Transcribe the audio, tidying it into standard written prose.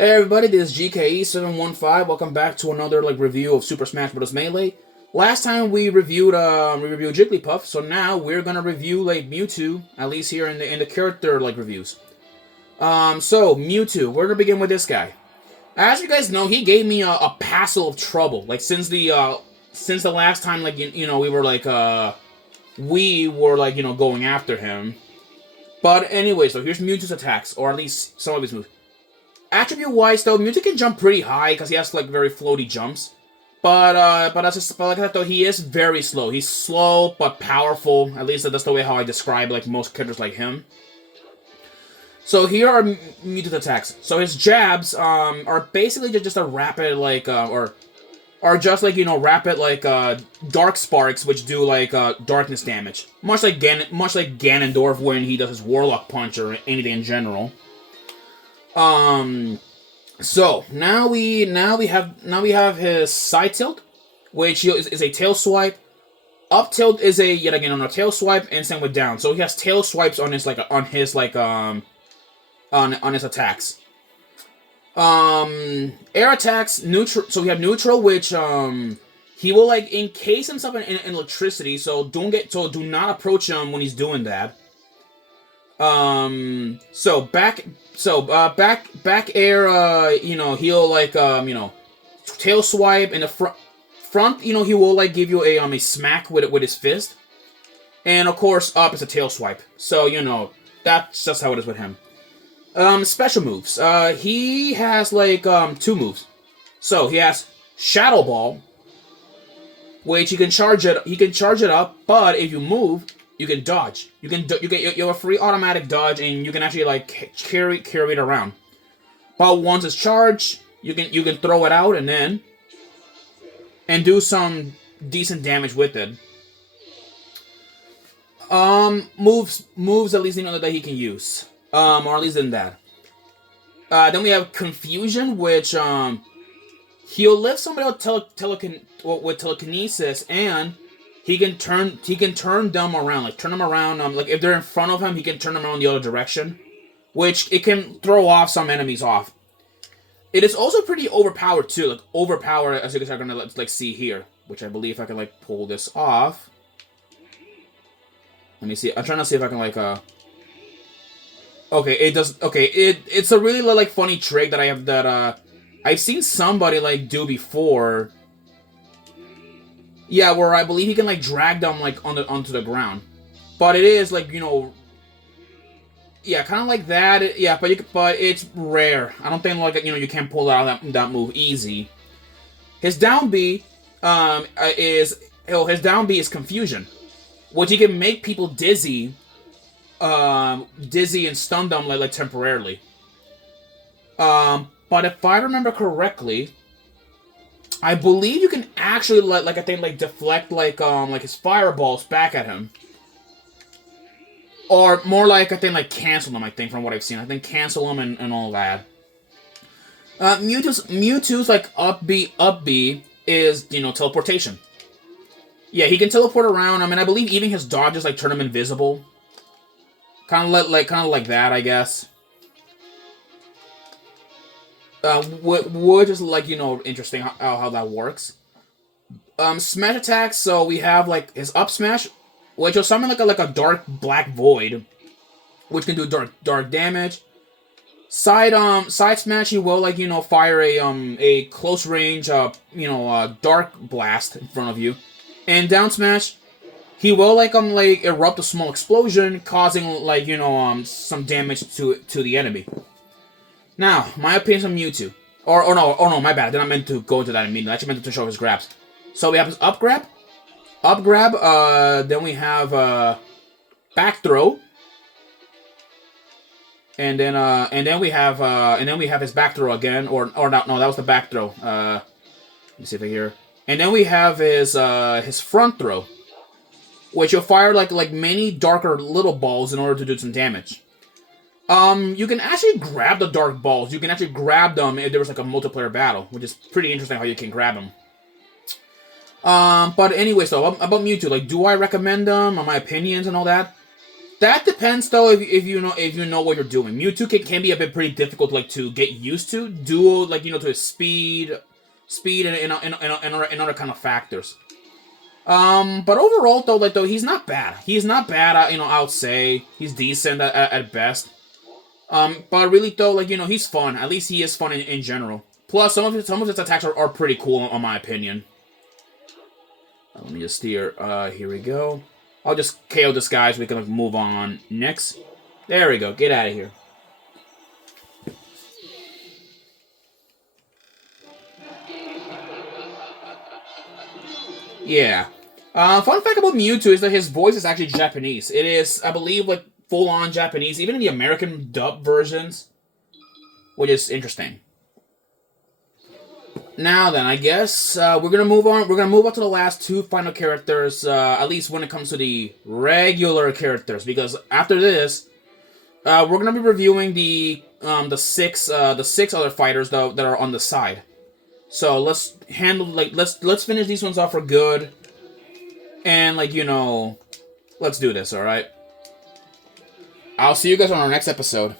Hey everybody, this is GKE715. Welcome back to another review of Super Smash Bros. Melee. Last time we reviewed Jigglypuff, so now we're gonna review Mewtwo, at least here in the character reviews. So Mewtwo, we're gonna begin with this guy. As you guys know, he gave me a passel of trouble. Since the last time we were going after him. But anyway, so here's Mewtwo's attacks, or at least some of his moves. Attribute-wise, though, Mewtwo can jump pretty high because he has very floaty jumps. But like that though, he is very slow. He's slow but powerful. At least that's the way how I describe most characters like him. So here are Mewtwo's attacks. So his jabs are basically just a rapid rapid dark sparks which do darkness damage. Much like Ganondorf when he does his Warlock Punch or anything in general. So now we have his side tilt, which is a tail swipe. Up tilt is yet again on a tail swipe, and same with down. So he has tail swipes on his on his attacks. Air attacks neutral. So we have neutral, which he will encase himself in electricity. So do not approach him when he's doing that. Back air, he'll tail swipe in the front, he will give you a smack with his fist. And of course, up is a tail swipe. So, that's just how it is with him. Special moves. He has two moves. So he has Shadow Ball, which he can charge it up, but if you move, you can dodge. You have a free automatic dodge, and you can actually carry it around. But once it's charged, you can throw it out and do some decent damage with it. Moves at least that he can use. Or at least in that. Then we have Confusion, which he'll lift somebody out with telekinesis, and he can turn them around, turn them around. If they're in front of him, he can turn them around the other direction, which it can throw off some enemies off. It is also pretty overpowered too, overpowered as you guys are gonna see here, which I believe I can pull this off. Let me see. I'm trying to see if I can Okay, it does. Okay, it's a really funny trick that I've seen somebody do before. Yeah, where I believe he can drag them onto the ground, but it is yeah, kind of like that. Yeah, but it's rare. I don't think you can't pull out that move easy. His down B is Confusion, which he can make people dizzy, and stun them temporarily. But if I remember correctly, I believe you can actually deflect his fireballs back at him, or more cancel them. I think from what I've seen, I think cancel them and all that. Mewtwo's up B is teleportation. Yeah, he can teleport around. I mean, I believe even his dodges turn him invisible. Kind of like that, I guess. Which is interesting how that works. Smash attacks. So we have his up smash, which will summon like a dark black void, which can do dark damage. Side smash, he will fire a close range dark blast in front of you, and down smash, he will erupt a small explosion, causing some damage to the enemy. Now, my opinion on Mewtwo. Oh no, my bad. I did not meant to go into that immediately. I actually meant to show his grabs. So we have his up grab. Then we have back throw. And then we have his back throw again. Or no, that was the back throw. Let me see if I hear. And then we have his front throw, which will fire many darker little balls in order to do some damage. You can actually grab the dark balls. You can actually grab them if there was a multiplayer battle, which is pretty interesting how you can grab them. But anyway, so about Mewtwo, do I recommend them? My opinions and all that. That depends, though, if you know what you're doing. Mewtwo can be a bit pretty difficult, like, to get used to, due, like, to his speed, and other kind of factors. But overall, though, he's not bad. He's not bad. I would say he's decent at best. But really, though, like, he's fun. At least he is fun in general. Plus, some of his attacks are pretty cool, in my opinion. Let me just steer. Here we go. I'll just KO this guy so we can like, move on next. There we go. Get out of here. Yeah. Fun fact about Mewtwo is that his voice is actually Japanese. It is, I believe, like full-on Japanese, even in the American dub versions, which is interesting. Now then, I guess we're gonna move on. We're gonna move on to the last two final characters, at least when it comes to the regular characters, because after this, we're gonna be reviewing the six other fighters though that are on the side. So let's finish these ones off for good, and let's do this. All right. I'll see you guys on our next episode.